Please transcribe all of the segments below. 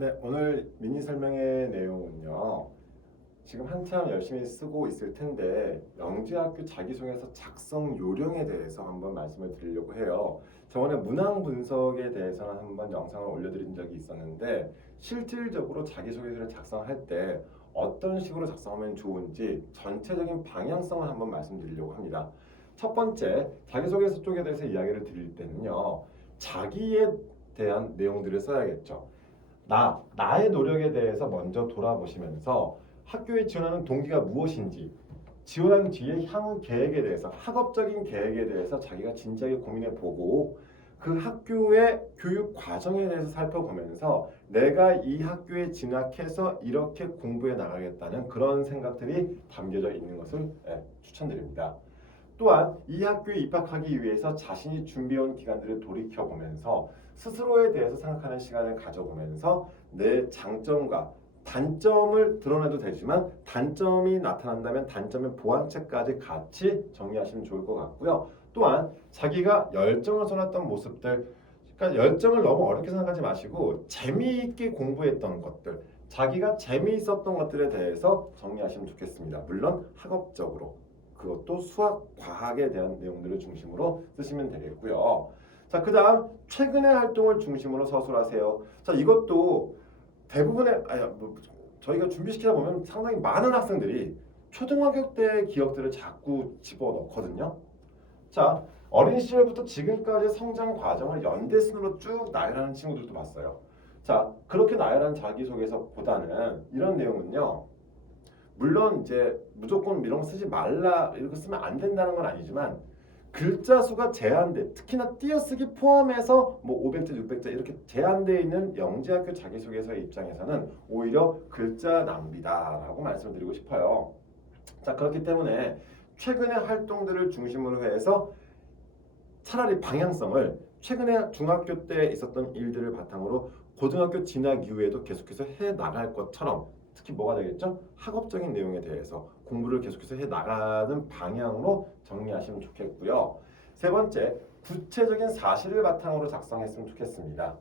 네, 오늘 미니 설명의 내용은요. 지금 한참 열심히 쓰고 있을 텐데 영재학교 자기소개서 작성 요령에 대해서 한번 말씀을 드리려고 해요. 저번에 문항 분석에 대해서는 한번 영상을 올려드린 적이 있었는데 실질적으로 자기소개서를 작성할 때 어떤 식으로 작성하면 좋은지 전체적인 방향성을 한번 말씀드리려고 합니다. 첫 번째, 자기소개서 쪽에 대해서 이야기를 드릴 때는요. 자기에 대한 내용들을 써야겠죠. 나의 노력에 대해서 먼저 돌아보시면서 학교에 지원하는 동기가 무엇인지, 지원한 뒤에 향후 계획에 대해서, 학업적인 계획에 대해서 자기가 진지하게 고민해 보고 그 학교의 교육 과정에 대해서 살펴보면서 내가 이 학교에 진학해서 이렇게 공부해 나가겠다는 그런 생각들이 담겨져 있는 것을 추천드립니다. 또한 이 학교에 입학하기 위해서 자신이 준비해온 기간들을 돌이켜보면서 스스로에 대해서 생각하는 시간을 가져보면서 내 장점과 단점을 드러내도 되지만 단점이 나타난다면 단점의 보완책까지 같이 정리하시면 좋을 것 같고요. 또한 자기가 열정을 쏟았던 모습들, 그러니까 열정을 너무 어렵게 생각하지 마시고 재미있게 공부했던 것들, 자기가 재미있었던 것들에 대해서 정리하시면 좋겠습니다. 물론 학업적으로. 그것도 수학, 과학에 대한 내용들을 중심으로 쓰시면 되겠고요. 자, 그 다음 최근의 활동을 중심으로 서술하세요. 자, 이것도 대부분의 저희가 준비시키다 보면 상당히 많은 학생들이 초등학교 때 기억들을 자꾸 집어넣거든요. 자, 어린 시절부터 지금까지 성장 과정을 연대순으로 쭉 나열하는 친구들도 봤어요. 자, 그렇게 나열한 자기소개서보다는 이런 내용은요. 물론 이제 무조건 이런 거 쓰지 말라, 이렇게 쓰면 안 된다는 건 아니지만 글자 수가 제한돼, 특히나 띄어쓰기 포함해서 뭐 500자, 600자 이렇게 제한되어 있는 영재학교 자기소개서의 입장에서는 오히려 글자 낭비다라고 말씀드리고 싶어요. 자, 그렇기 때문에 최근의 활동들을 중심으로 해서 차라리 방향성을 최근에 중학교 때 있었던 일들을 바탕으로 고등학교 진학 이후에도 계속해서 해 나갈 것처럼, 특히 뭐가 되겠죠? 학업적인 내용에 대해서 공부를 계속해서 해 나가는 방향으로 정리하시면 좋겠고요. 세 번째, 구체적인 사실을 바탕으로 작성했으면 좋겠습니다.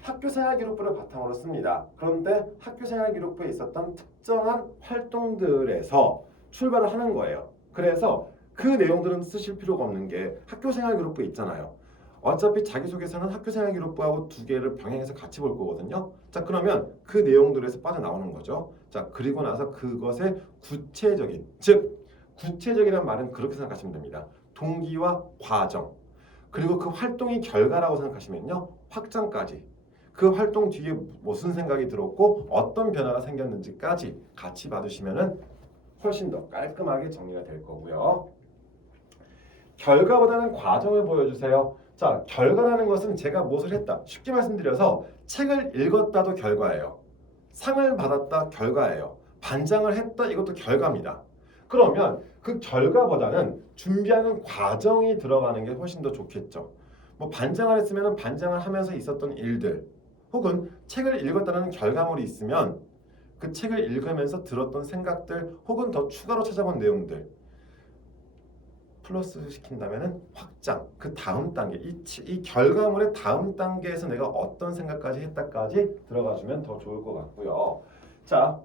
학교생활기록부를 바탕으로 씁니다. 그런데 학교생활기록부에 있었던 특정한 활동들에서 출발을 하는 거예요. 그래서 그 내용들은 쓰실 필요가 없는 게 학교생활기록부에 있잖아요. 어차피 자기소개서는 학교생활기록부하고 두 개를 병행해서 같이 볼 거거든요. 자, 그러면 그 내용들에서 빠져나오는 거죠. 자, 그리고 나서 그것의 구체적인, 즉 구체적이라는 말은 그렇게 생각하시면 됩니다. 동기와 과정, 그리고 그 활동이 결과라고 생각하시면요. 확장까지. 그 활동 뒤에 무슨 생각이 들었고 어떤 변화가 생겼는지까지 같이 봐주시면 훨씬 더 깔끔하게 정리가 될 거고요. 결과보다는 과정을 보여주세요. 자, 결과라는 것은 제가 무엇을 했다. 쉽게 말씀드려서 책을 읽었다도 결과예요. 상을 받았다 결과예요. 반장을 했다 이것도 결과입니다. 그러면 그 결과보다는 준비하는 과정이 들어가는 게 훨씬 더 좋겠죠. 뭐 반장을 했으면 반장을 하면서 있었던 일들, 혹은 책을 읽었다는 결과물이 있으면 그 책을 읽으면서 들었던 생각들, 혹은 더 추가로 찾아본 내용들 플러스 시킨다면 확장, 그 다음 단계, 이 결과물의 다음 단계에서 내가 어떤 생각까지 했다까지 들어가주면 더 좋을 것 같고요. 자,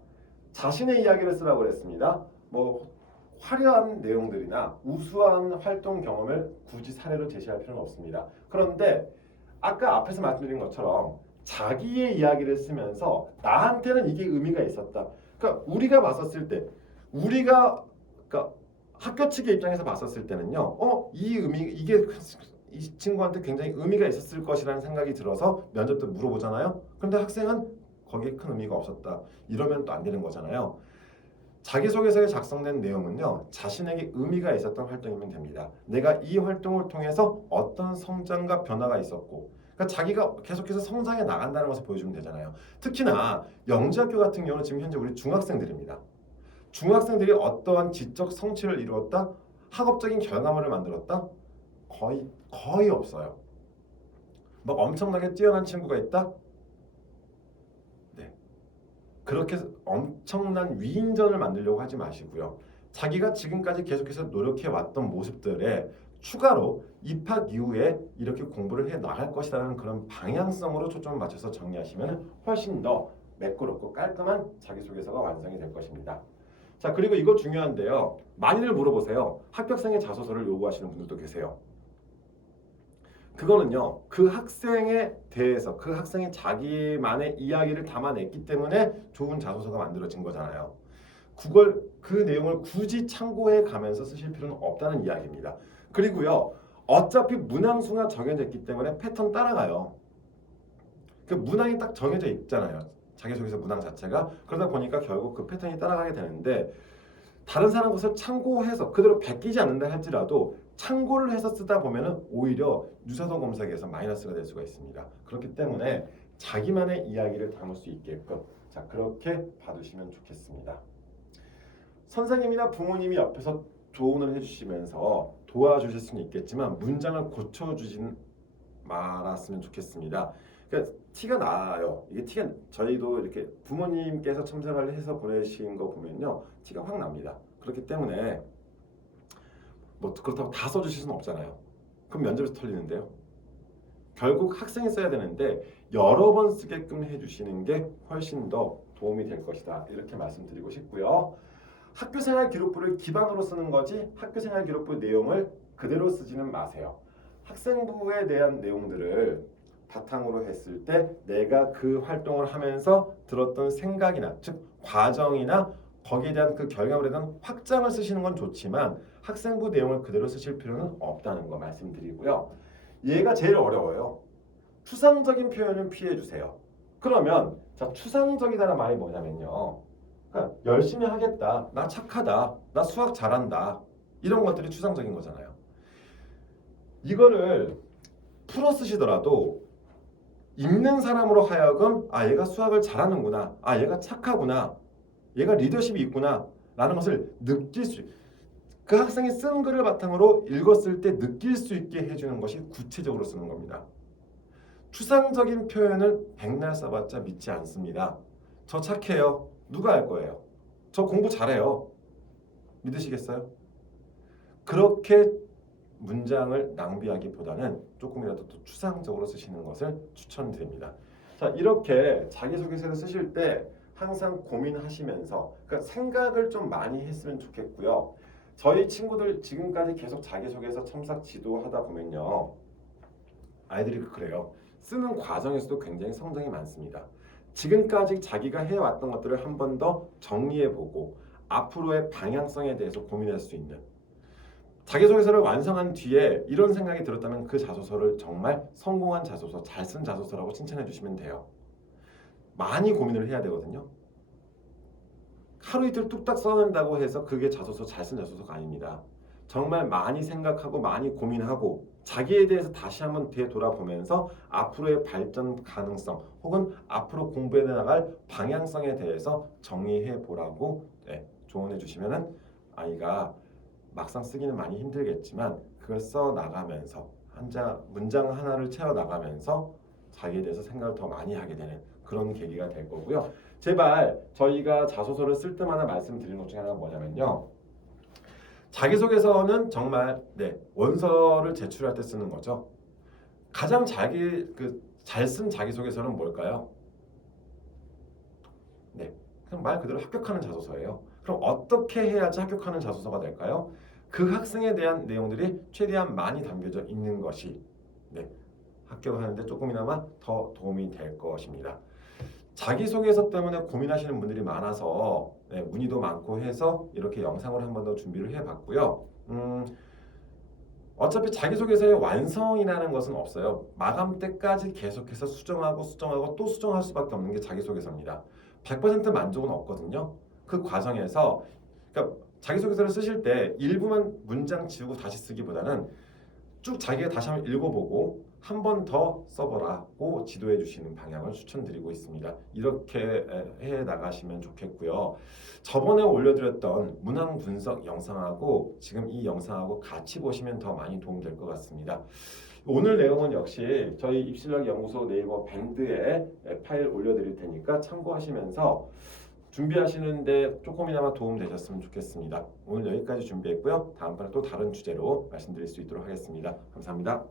자신의 이야기를 쓰라고 그랬습니다. 뭐 화려한 내용들이나 우수한 활동 경험을 굳이 사례로 제시할 필요는 없습니다. 그런데 아까 앞에서 말씀드린 것처럼 자기의 이야기를 쓰면서 나한테는 이게 의미가 있었다. 그러니까 우리가 봤었을 때, 우리가 그러니까 학교 측의 입장에서 봤었을 때는요. 이 의미 이게 이 친구한테 굉장히 의미가 있었을 것이라는 생각이 들어서 면접 때 물어보잖아요. 그런데 학생은 거기에 큰 의미가 없었다. 이러면 또 안 되는 거잖아요. 자기소개서에 작성된 내용은요. 자신에게 의미가 있었던 활동이면 됩니다. 내가 이 활동을 통해서 어떤 성장과 변화가 있었고, 그러니까 자기가 계속해서 성장해 나간다는 것을 보여주면 되잖아요. 특히나 영재학교 같은 경우는 지금 현재 우리 중학생들입니다. 중학생들이 어떠한 지적 성취를 이루었다? 학업적인 결과물을 만들었다? 거의 없어요. 뭐 엄청나게 뛰어난 친구가 있다? 네. 그렇게 엄청난 위인전을 만들려고 하지 마시고요. 자기가 지금까지 계속해서 노력해 왔던 모습들에 추가로 입학 이후에 이렇게 공부를 해 나갈 것이라는 그런 방향성으로 초점을 맞춰서 정리하시면 훨씬 더 매끄럽고 깔끔한 자기소개서가 완성이 될 것입니다. 자, 그리고 이거 중요한데요. 많이들 물어보세요. 합격생의 자소서를 요구하시는 분들도 계세요. 그거는요, 그 학생에 대해서 그 학생이 자기만의 이야기를 담아냈기 때문에 좋은 자소서가 만들어진 거잖아요. 그걸 그 내용을 굳이 참고해 가면서 쓰실 필요는 없다는 이야기입니다. 그리고요, 어차피 문항수가 정해졌기 때문에 패턴 따라가요. 그 문항이 딱 정해져 있잖아요. 자기소개서 문항 자체가. 그러다 보니까 결국 그 패턴이 따라가게 되는데, 다른 사람 것을 참고해서 그대로 베끼지 않는다 할지라도 참고를 해서 쓰다 보면은 오히려 유사도 검색에서 마이너스가 될 수가 있습니다. 그렇기 때문에 자기만의 이야기를 담을 수 있게끔, 자, 그렇게 봐두시면 좋겠습니다. 선생님이나 부모님이 옆에서 조언을 해주시면서 도와주실 수는 있겠지만 문장을 고쳐주진 말았으면 좋겠습니다. 그러니까 티가 나요. 이게 티가, 저희도 이렇게 부모님께서 첨삭을 해서 보내신 거 보면요, 티가 확 납니다. 그렇기 때문에 뭐 그렇다고 다 써주실 수는 없잖아요. 그럼 면접에서 털리는데요. 결국 학생이 써야 되는데 여러 번 쓰게끔 해주시는 게 훨씬 더 도움이 될 것이다. 이렇게 말씀드리고 싶고요. 학교생활 기록부를 기반으로 쓰는 거지 학교생활 기록부 내용을 그대로 쓰지는 마세요. 학생부에 대한 내용들을 바탕으로 했을 때 내가 그 활동을 하면서 들었던 생각이나 즉 과정이나 거기에 대한 그 결과물에 대한 확장을 쓰시는 건 좋지만 학생부 내용을 그대로 쓰실 필요는 없다는 거 말씀드리고요. 얘가 제일 어려워요. 추상적인 표현은 피해 주세요. 그러면 자, 추상적이다는 말이 뭐냐면요. 그러니까 열심히 하겠다, 나 착하다, 나 수학 잘한다, 이런 것들이 추상적인 거잖아요. 이거를 풀어 쓰시더라도 읽는 사람으로 하여금 아, 얘가 수학을 잘하는구나, 아, 얘가 착하구나, 얘가 리더십이 있구나 라는 것을 느낄 수, 그 학생이 쓴 글을 바탕으로 읽었을 때 느낄 수 있게 해주는 것이 구체적으로 쓰는 겁니다. 추상적인 표현을 백날 써봤자 믿지 않습니다. 저 착해요. 누가 알 거예요? 저 공부 잘해요. 믿으시겠어요? 그렇게 문장을 낭비하기보다는 조금이라도 더 추상적으로 쓰시는 것을 추천드립니다. 자, 이렇게 자기소개서를 쓰실 때 항상 고민하시면서, 그러니까 생각을 좀 많이 했으면 좋겠고요. 저희 친구들 지금까지 계속 자기소개서 첨삭 지도하다 보면요, 아이들이 그래요. 쓰는 과정에서도 굉장히 성장이 많습니다. 지금까지 자기가 해왔던 것들을 한 번 더 정리해보고 앞으로의 방향성에 대해서 고민할 수 있는, 자기소개서를 완성한 뒤에 이런 생각이 들었다면 그 자소서를 정말 성공한 자소서, 잘 쓴 자소서라고 칭찬해 주시면 돼요. 많이 고민을 해야 되거든요. 하루 이틀 뚝딱 써낸다고 해서 그게 자소서, 잘 쓴 자소서가 아닙니다. 정말 많이 생각하고 많이 고민하고 자기에 대해서 다시 한번 되돌아보면서 앞으로의 발전 가능성 혹은 앞으로 공부해 나갈 방향성에 대해서 정리해 보라고 조언해 주시면은 아이가 막상 쓰기는 많이 힘들겠지만 그걸 써 나가면서 문장 하나를 채워 나가면서 자기에 대해서 생각을 더 많이 하게 되는 그런 계기가 될 거고요. 제발 저희가 자소서를 쓸 때마다 말씀드리는 것 중에 하나가 뭐냐면요. 자기소개서는 정말 원서를 제출할 때 쓰는 거죠. 가장 잘 쓴 자기소개서는 뭘까요? 그냥 말 그대로 합격하는 자소서예요. 그럼 어떻게 해야지 합격하는 자소서가 될까요? 그 학생에 대한 내용들이 최대한 많이 담겨져 있는 것이 합격하는데 조금이나마 더 도움이 될 것입니다. 자기소개서 때문에 고민하시는 분들이 많아서 문의도 많고 해서 이렇게 영상을 한 번 더 준비를 해봤고요. 어차피 자기소개서의 완성이라는 것은 없어요. 마감 때까지 계속해서 수정하고 또 수정할 수밖에 없는 게 자기소개서입니다. 100% 만족은 없거든요. 그 과정에서 그러니까 자기소개서를 쓰실 때 일부만 문장 지우고 다시 쓰기보다는 쭉 자기가 다시 한번 읽어보고 한 번 더 써보라고 지도해 주시는 방향을 추천드리고 있습니다. 이렇게 해 나가시면 좋겠고요. 저번에 올려드렸던 문항 분석 영상하고 지금 이 영상하고 같이 보시면 더 많이 도움될 것 같습니다. 오늘 내용은 역시 저희 입실력 연구소 네이버 밴드에 파일 올려드릴 테니까 참고하시면서 준비하시는데 조금이나마 도움 되셨으면 좋겠습니다. 오늘 여기까지 준비했고요. 다음번에 또 다른 주제로 말씀드릴 수 있도록 하겠습니다. 감사합니다.